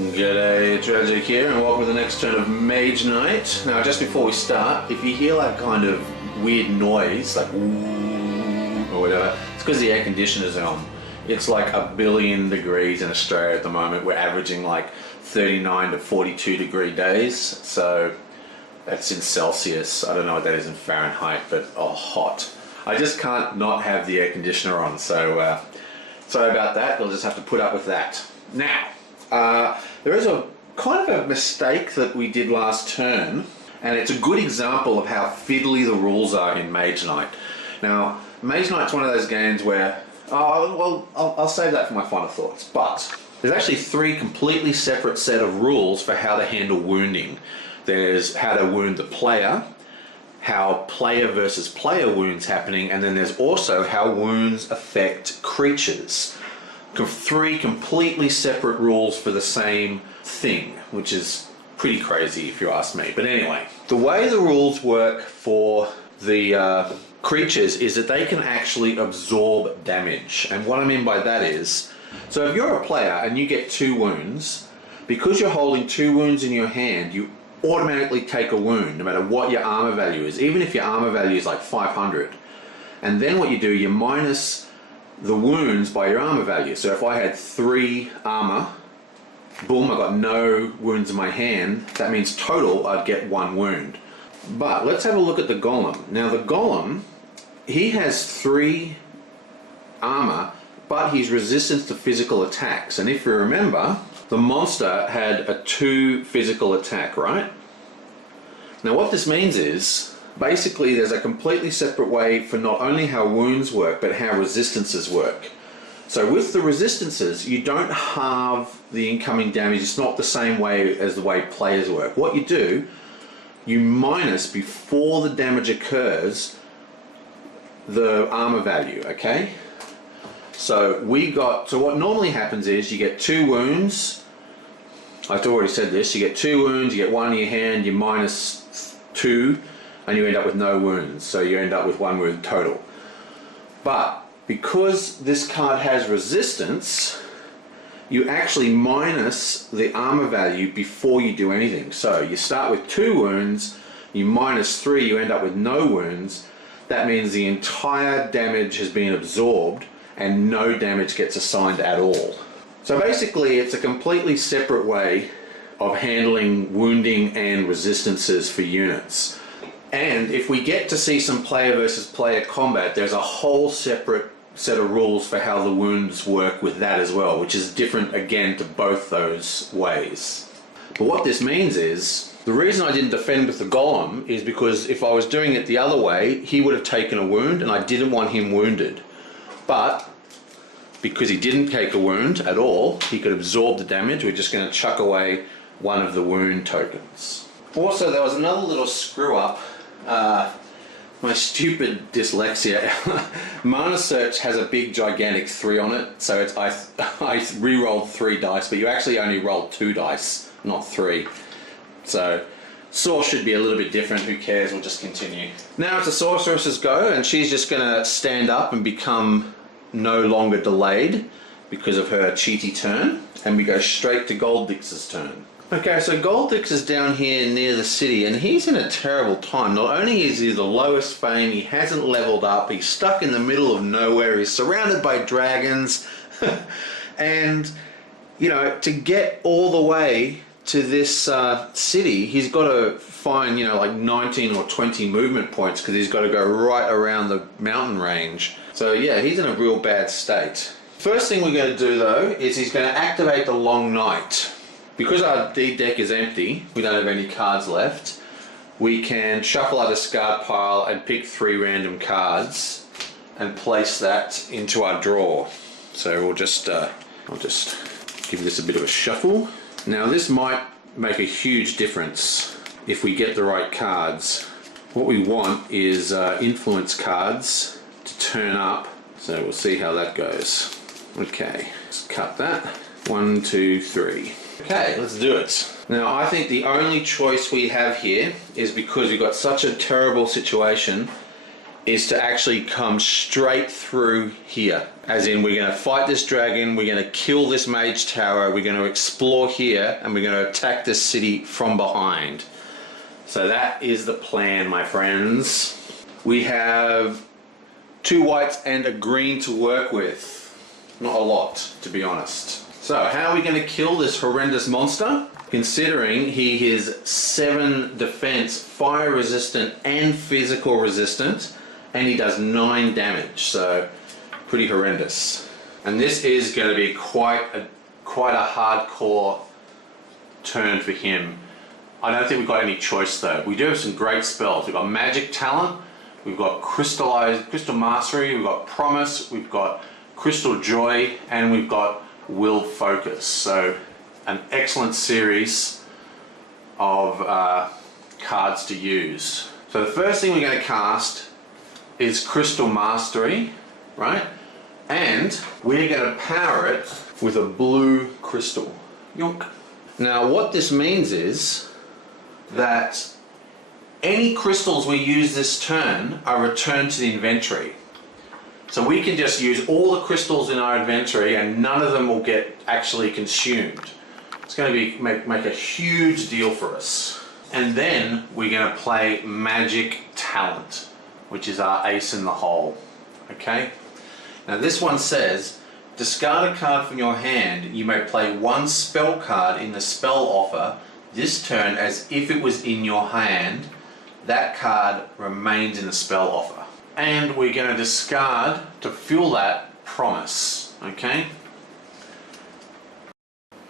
G'day, Tragic here, and welcome to the next turn of Mage Night. Now, just before we start, if you hear that kind of weird noise, like ooh or whatever, it's because the air conditioner's on. It's like 1 billion degrees in Australia at the moment. We're averaging like 39 to 42 degree days, so that's in Celsius. I don't know what that is in Fahrenheit, but hot. I just can't not have the air conditioner on, so sorry about that. We'll just have to put up with that. Now, there is a kind of a mistake that we did last turn, and it's a good example of how fiddly the rules are in Mage Knight. Now, Mage Knight's one of those games where, I'll save that for my final thoughts, but there's actually 3 completely separate set of rules for how to handle wounding. There's how to wound the player, how player versus player wounds happening, and then there's also how wounds affect creatures. 3 completely separate rules for the same thing, which is pretty crazy if you ask me. But anyway, the way the rules work for the creatures is that they can actually absorb damage. And what I mean by that is, so if you're a player and you get 2 wounds, because you're holding 2 wounds in your hand, you automatically take a wound no matter what your armor value is, even if your armor value is like 500. And then what you do, you minus the wounds by your armor value. So if I had 3 armor, boom, I got no wounds in my hand, that means total I'd get 1 wound. But let's have a look at the golem. Now the golem, he has 3 armor, but he's resistant to physical attacks. And if you remember, the monster had a 2 physical attack, right? Now what this means is, basically there's a completely separate way for not only how wounds work, but how resistances work. So with the resistances, you don't halve the incoming damage. It's not the same way as the way players work. What you do, you minus before the damage occurs the armor value, okay? So what normally happens is you get 2 wounds. I've already said this, you get 2 wounds, you get 1 in your hand, you minus 2, and you end up with no wounds, so you end up with 1 wound total. But because this card has resistance, you actually minus the armor value before you do anything. So you start with 2 wounds, you minus 3, you end up with no wounds. That means the entire damage has been absorbed and no damage gets assigned at all. So basically it's a completely separate way of handling wounding and resistances for units. And if we get to see some player versus player combat, there's a whole separate set of rules for how the wounds work with that as well, which is different again to both those ways. But what this means is, the reason I didn't defend with the golem is because if I was doing it the other way, he would have taken a wound and I didn't want him wounded. But because he didn't take a wound at all, he could absorb the damage. We're just going to chuck away 1 of the wound tokens. Also, there was another little screw up. My stupid dyslexia. Mana Search has a big gigantic 3 on it, so I re-rolled 3 dice, but you actually only rolled 2 dice, not 3. So source should be a little bit different, who cares, we'll just continue. Now it's the sorceress's go, and she's just going to stand up and become no longer delayed because of her cheaty turn, and we go straight to Goldix's turn. Okay, so Goldix is down here near the city, and he's in a terrible time. Not only is he the lowest fame, he hasn't leveled up, he's stuck in the middle of nowhere, he's surrounded by dragons, and, you know, to get all the way to this city, he's got to find, you know, like 19 or 20 movement points, because he's got to go right around the mountain range. So yeah, he's in a real bad state. First thing we're going to do, though, is he's going to activate the Long Night. Because our D deck is empty, we don't have any cards left, we can shuffle our discard pile and pick 3 random cards and place that into our drawer. So we'll just, I'll just give this a bit of a shuffle. Now this might make a huge difference if we get the right cards. What we want is influence cards to turn up, so we'll see how that goes. Okay, let's cut that. 1, 2, 3. Okay, let's do it. Now I think the only choice we have here is, because we've got such a terrible situation, is to actually come straight through here. As in, we're going to fight this dragon, we're going to kill this mage tower, we're going to explore here, and we're going to attack this city from behind. So that is the plan, my friends. We have 2 whites and a green to work with. Not a lot, to be honest. So how are we going to kill this horrendous monster? Considering he is 7 defense, fire resistant and physical resistant, and he does 9 damage, so pretty horrendous. And this is going to be quite a hardcore turn for him. I don't think we've got any choice though. We do have some great spells. We've got Magic Talent, we've got Crystal Mastery, we've got Promise, we've got Crystal Joy, and we've got Will Focus. So an excellent series of cards to use. So the first thing we're going to cast is Crystal Mastery, right? And we're going to power it with a blue crystal. Yonk. Now what this means is that any crystals we use this turn are returned to the inventory. So we can just use all the crystals in our inventory and none of them will get actually consumed. It's going to make a huge deal for us. And then we're going to play Magic Talent, which is our ace in the hole. Okay? Now this one says, discard a card from your hand. You may play 1 spell card in the spell offer this turn as if it was in your hand. That card remains in the spell offer. And we're going to discard to fuel that Promise. Okay?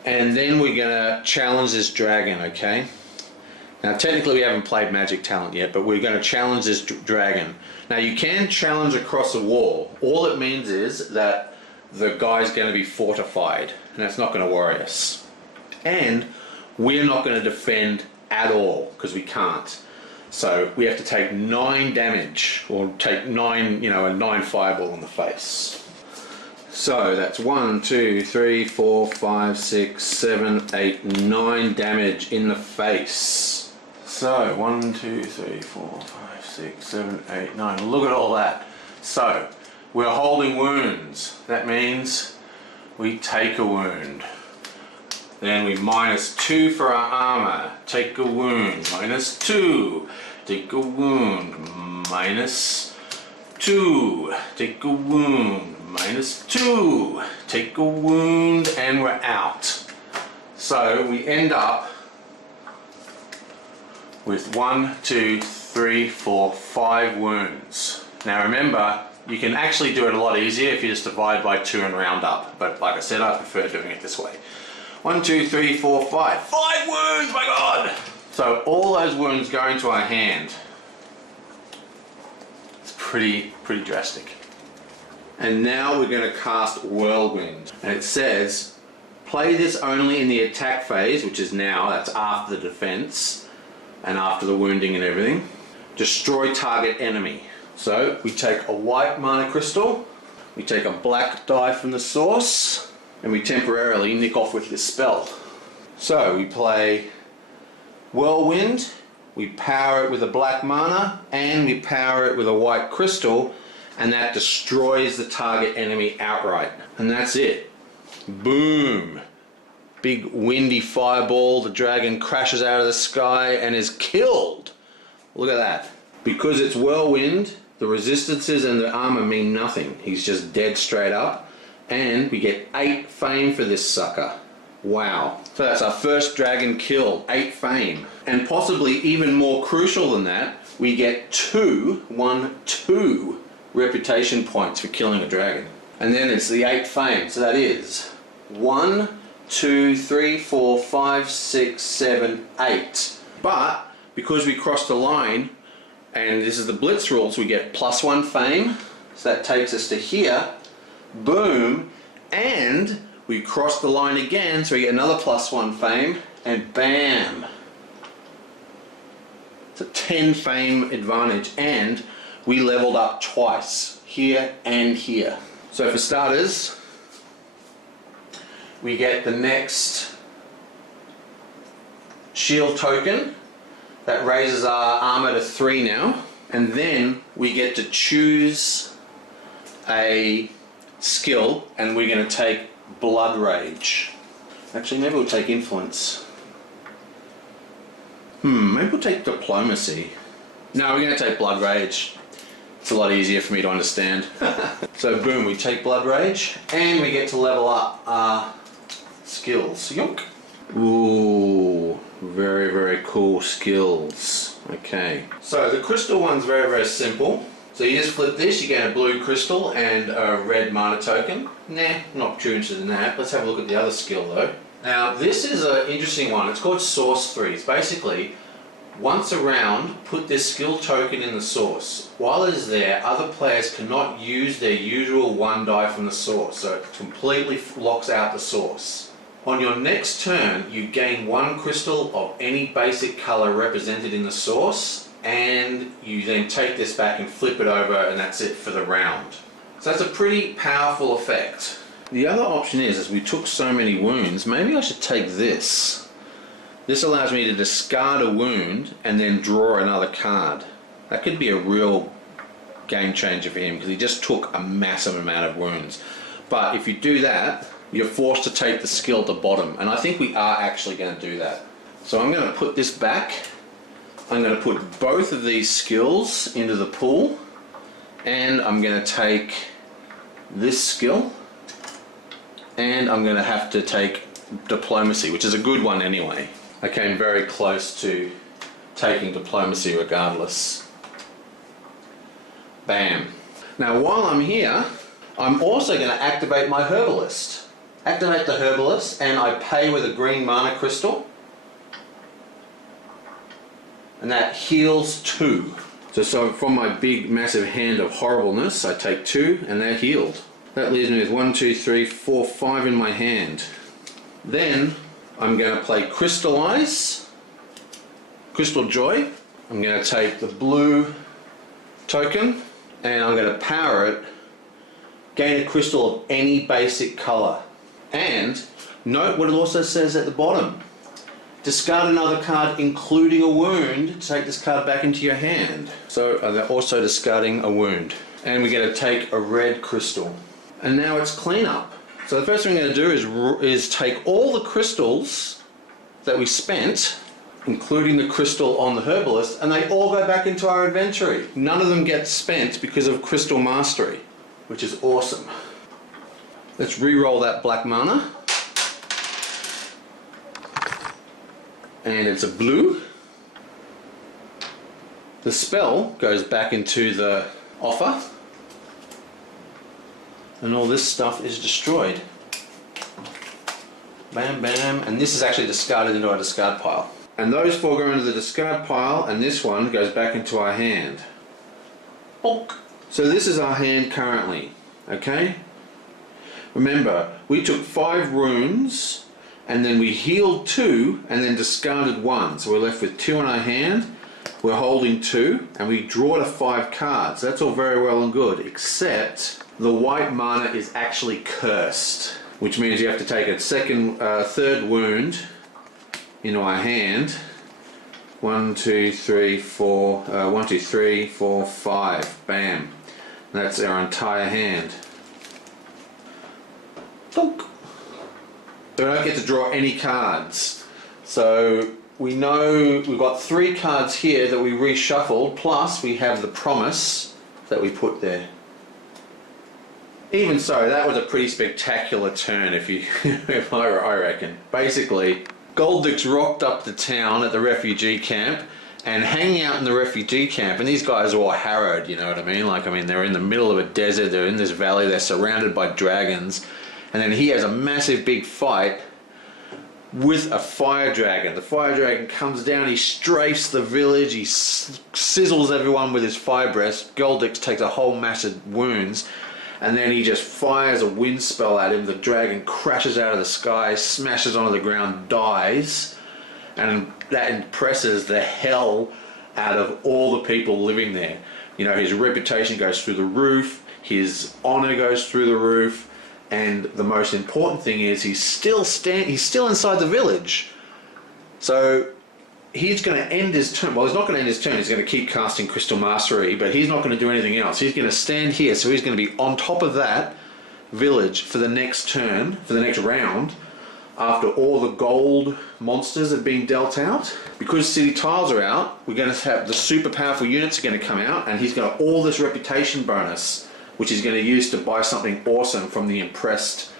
And then we're going to challenge this dragon, okay? Now technically we haven't played Magic Talent yet, but we're going to challenge this dragon. Now you can challenge across a wall. All it means is that the guy's going to be fortified, and that's not going to worry us. And we're not going to defend at all, because we can't. So we have to take 9 damage, or take 9, a 9 fireball in the face. So that's 1, 2, 3, 4, 5, 6, 7, 8, 9 damage in the face. So 1, 2, 3, 4, 5, 6, 7, 8, 9. Look at all that. So we're holding wounds. That means we take a wound. Then we -2 for our armor. Take a wound. -2. Take a wound. -2. Take a wound. -2. Take a wound, and we're out. So we end up with 1, 2, 3, 4, 5 wounds. Now remember, you can actually do it a lot easier if you just divide by 2 and round up. But like I said, I prefer doing it this way. 1, 2, 3, 4, 5. 5 wounds, my God! So all those wounds go into our hand. It's pretty drastic. And now we're going to cast Whirlwind. And it says, play this only in the attack phase, which is now, that's after the defense, and after the wounding and everything. Destroy target enemy. So we take a white mana crystal, we take a black die from the source, and we temporarily nick off with this spell. So we play Whirlwind, we power it with a black mana, and we power it with a white crystal, and that destroys the target enemy outright. And that's it. Boom! Big windy fireball, the dragon crashes out of the sky and is killed. Look at that. Because it's Whirlwind, the resistances and the armor mean nothing. He's just dead straight up. And we get 8 fame for this sucker. Wow. So that's our first dragon killed, 8 fame. And possibly even more crucial than that, we get 2 reputation points for killing a dragon. And then it's the 8 fame, so that is 1, 2, 3, 4, 5, 6, 7, 8. But because we crossed the line, and this is the Blitz rules, we get +1 fame, so that takes us to here. Boom, and we cross the line again, so we get another +1 fame, and bam! It's a 10 fame advantage, and we leveled up twice, here and here. So for starters, we get the next shield token that raises our armor to 3 now, and then we get to choose a skill, and we're going to take Blood Rage. Actually, maybe we'll take Influence. Maybe we'll take Diplomacy. No, we're going to take Blood Rage. It's a lot easier for me to understand. So boom, we take Blood Rage, and we get to level up our skills. Yonk. Ooh, very, very cool skills. Okay. So the crystal one's very, very simple. So you just flip this, you get a blue crystal and a red mana token. Nah, not too interested in that. Let's have a look at the other skill though. Now this is an interesting one. It's called Source 3. It's basically, once a round, put this skill token in the source. While it is there, other players cannot use their usual 1 die from the source, so it completely locks out the source. On your next turn, you gain 1 crystal of any basic colour represented in the source, and you then take this back and flip it over, and that's it for the round. So that's a pretty powerful effect. The other option is, as we took so many wounds, maybe I should take this. This allows me to discard a wound and then draw another card. That could be a real game changer for him, because he just took a massive amount of wounds. But if you do that, you're forced to take the skill at the bottom, and I think we are actually going to do that. So I'm going to put this back. I'm going to put both of these skills into the pool, and I'm going to take this skill, and I'm going to have to take Diplomacy, which is a good one anyway. I came very close to taking Diplomacy regardless. Bam. Now while I'm here, I'm also going to activate my Herbalist. Activate the Herbalist, and I pay with a green mana crystal. And that heals 2. So from my big massive hand of horribleness, I take 2 and they're healed. That leaves me with 1, 2, 3, 4, 5 in my hand. Then I'm going to play Crystallize, Crystal Joy. I'm going to take the blue token and I'm going to power it, gain a crystal of any basic colour. And note what it also says at the bottom. Discard another card, including a wound, to take this card back into your hand. So they're also discarding a wound. And we get to take a red crystal. And now it's cleanup. So the first thing we're going to do is take all the crystals that we spent, including the crystal on the Herbalist, and they all go back into our inventory. None of them get spent because of Crystal Mastery, which is awesome. Let's re-roll that black mana. And it's a blue. The spell goes back into the offer, and all this stuff is destroyed. Bam, bam, and this is actually discarded into our discard pile. And those 4 go into the discard pile, and this one goes back into our hand. Bonk. So this is our hand currently, okay? Remember, we took 5 runes, and then we healed 2 and then discarded 1. So we're left with 2 in our hand, we're holding 2, and we draw to 5 cards. That's all very well and good, except the white mana is actually cursed, which means you have to take a third wound into our hand. 1, 2, 3, 4, 1, 2, 3, 4, 5. Bam. That's our entire hand. Donk. So we don't get to draw any cards. So we know we've got 3 cards here that we reshuffled, plus we have the Promise that we put there. Even so, that was a pretty spectacular turn if I reckon. Basically, Goldix rocked up to town at the refugee camp and hanging out in the refugee camp, and these guys are all harrowed, you know what I mean? They're in the middle of a desert, they're in this valley, they're surrounded by dragons. And then he has a massive big fight with a fire dragon. The fire dragon comes down, he strafes the village, he sizzles everyone with his fire breath. Goldix takes a whole mass of wounds, and then he just fires a wind spell at him. The dragon crashes out of the sky, smashes onto the ground, dies, and that impresses the hell out of all the people living there. You know, his reputation goes through the roof, his honor goes through the roof, and the most important thing is he's still inside the village. So he's going to end his turn. Well, he's not going to end his turn. He's going to keep casting Crystal Mastery, but he's not going to do anything else. He's going to stand here, so he's going to be on top of that, village for the next turn, for the next round, after all the gold monsters have been dealt out. Because city tiles are out, we're going to have the super powerful units are going to come out, and he's got all this reputation bonus, which he's going to use to buy something awesome from the impressed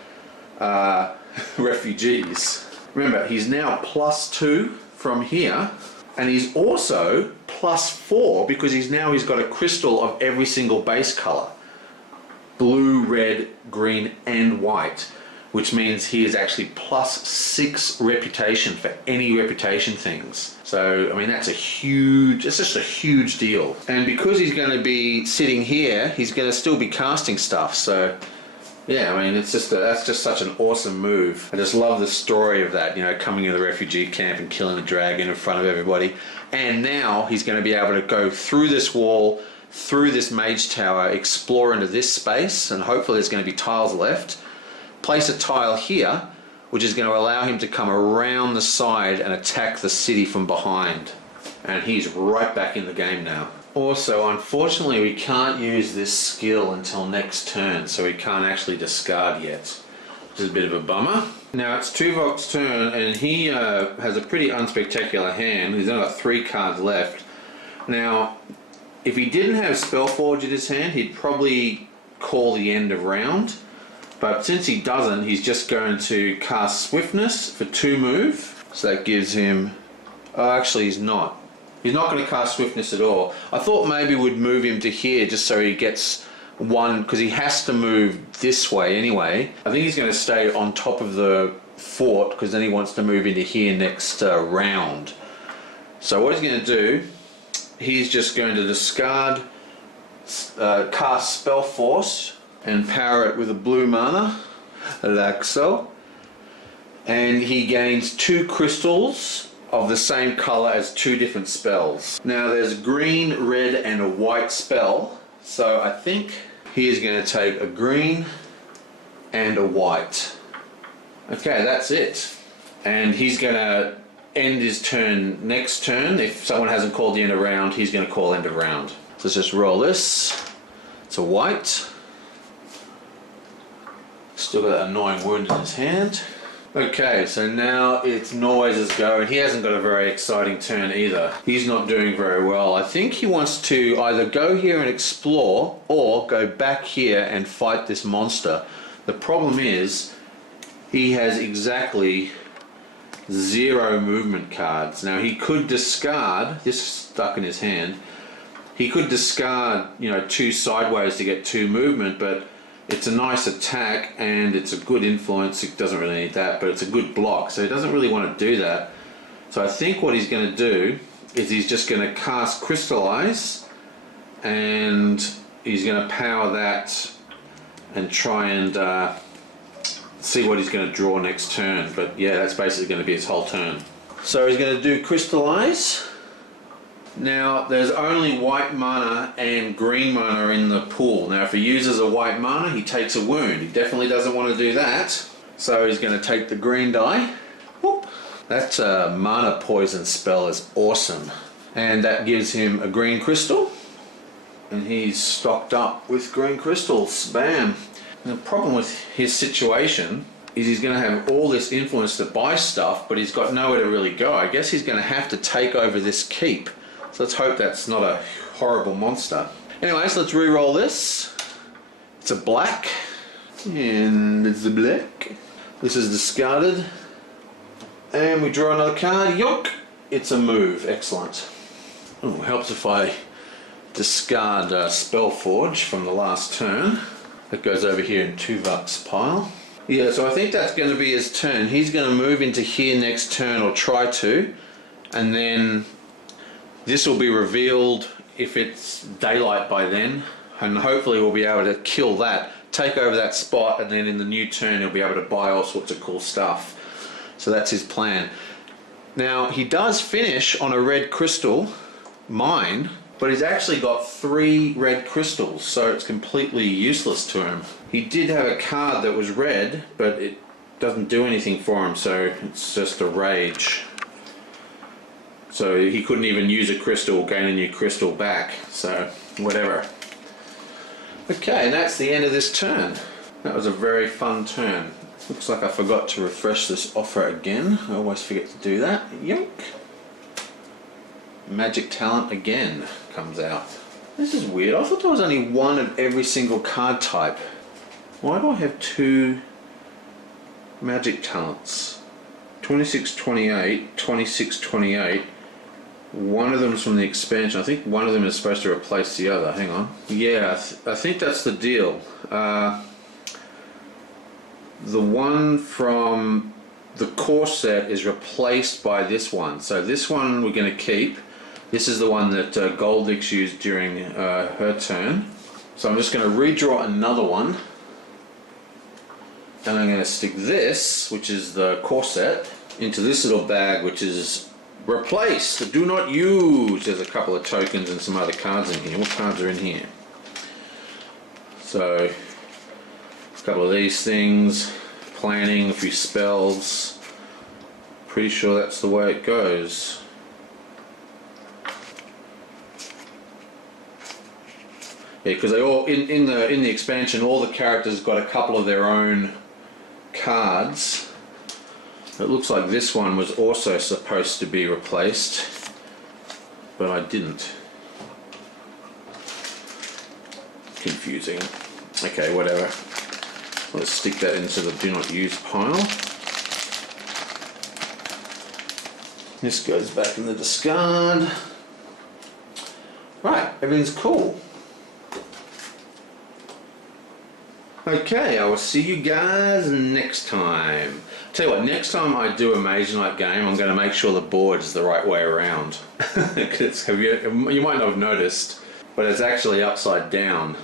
refugees. Remember, he's now +2 from here, and he's also +4 because he's got a crystal of every single base color. Blue, red, green, and white, which means he is actually +6 reputation for any reputation things. So, I mean, it's just a huge deal. And because he's going to be sitting here, he's going to still be casting stuff. So, yeah, I mean, that's just such an awesome move. I just love the story of that, coming into the refugee camp and killing the dragon in front of everybody. And now he's going to be able to go through this wall, through this mage tower, explore into this space, and hopefully there's going to be tiles left. Place a tile here, which is going to allow him to come around the side and attack the city from behind. And he's right back in the game now. Also, unfortunately, we can't use this skill until next turn, so we can't actually discard yet, which is a bit of a bummer. Now it's Tuvok's turn, and he has a pretty unspectacular hand. He's only got 3 cards left. Now, if he didn't have Spellforge in his hand, he'd probably call the end of round. But since he doesn't, he's just going to cast Swiftness for 2 move. So that gives him... Oh, actually he's not. He's not going to cast Swiftness at all. I thought maybe we'd move him to here just so he gets 1, because he has to move this way anyway. I think he's going to stay on top of the fort, because then he wants to move into here next round. So what he's going to do, he's just going to discard, cast Spell Force, and power it with a blue mana, like so. And he gains 2 crystals of the same color as 2 different spells. Now there's green, red, and a white spell. So I think he is going to take a green and a white. Okay, that's it. And he's going to end his turn next turn. If someone hasn't called the end of round, he's going to call end of round. So let's just roll this. It's a white. Still got that annoying wound in his hand. Okay, so now it's Noise's go, and he hasn't got a very exciting turn either. He's not doing very well. I think he wants to either go here and explore, or go back here and fight this monster. The problem is, he has exactly 0 movement cards. Now he could discard, this is stuck in his hand, he could discard, 2 sideways to get 2 movement, but it's a nice attack and it's a good influence. It doesn't really need that, but it's a good block, so he doesn't really want to do that. So I think what he's going to do is he's just going to cast Crystallize, and he's going to power that and try and see what he's going to draw next turn. But yeah, that's basically going to be his whole turn. So he's going to do Crystallize. Now there's only white mana and green mana in the pool. Now if he uses a white mana, he takes a wound. He definitely doesn't want to do that. So he's going to take the green die. Whoop. That mana poison spell is awesome. And that gives him a green crystal. And he's stocked up with green crystals. Bam. And the problem with his situation is he's going to have all this influence to buy stuff, but he's got nowhere to really go. I guess he's going to have to take over this keep. So let's hope that's not a horrible monster. Anyways, let's re-roll this. It's a black. And it's a black. This is discarded. And we draw another card. Yoink! It's a move. Excellent. Oh, helps if I discard Spellforge from the last turn. That goes over here in Tuvok's pile. Yeah, so I think that's going to be his turn. He's going to move into here next turn, or try to. And then this will be revealed if it's daylight by then, and hopefully we'll be able to kill that, take over that spot, and then in the new turn he'll be able to buy all sorts of cool stuff. So that's his plan. Now he does finish on a red crystal mine, but he's actually got 3 red crystals, so it's completely useless to him. He did have a card that was red, but it doesn't do anything for him, so it's just a rage. So he couldn't even use a crystal, gain a new crystal back, so whatever. Okay, and that's the end of this turn. That was a very fun turn. Looks like I forgot to refresh this offer again. I always forget to do that. Yoink. Magic Talent again comes out. This is weird. I thought there was only one of every single card type. Why do I have two Magic Talents? 26, 28, 26, 28. One of them's from the expansion. I think one of them is supposed to replace the other. Hang on. Yeah, I think that's the deal. The one from the core set is replaced by this one. So this one we're going to keep. This is the one that Goldix used during her turn. So I'm just going to redraw another one. And I'm going to stick this, which is the core set, into this little bag, which is replace, do not use. There's a couple of tokens and some other cards in here. What cards are in here? So, a couple of these things, planning, a few spells. Pretty sure that's the way it goes. Yeah, because they all in the expansion, all the characters got a couple of their own cards. It looks like this one was also supposed to be replaced, but I didn't. Confusing. Okay, whatever. Let's stick that into the do not use pile. This goes back in the discard. Right, everything's cool. Okay, I will see you guys next time. Tell you what, next time I do a Mage Knight game, I'm going to make sure the board is the right way around. You might not have noticed, but it's actually upside down.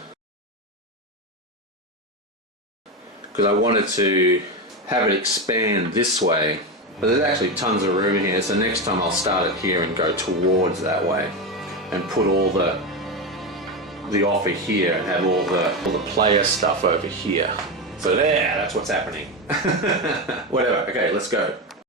Because I wanted to have it expand this way, but there's actually tons of room here, so next time I'll start it here and go towards that way and put all the offer here and have all the player stuff over here. So there, that's what's happening. Whatever, okay, let's go.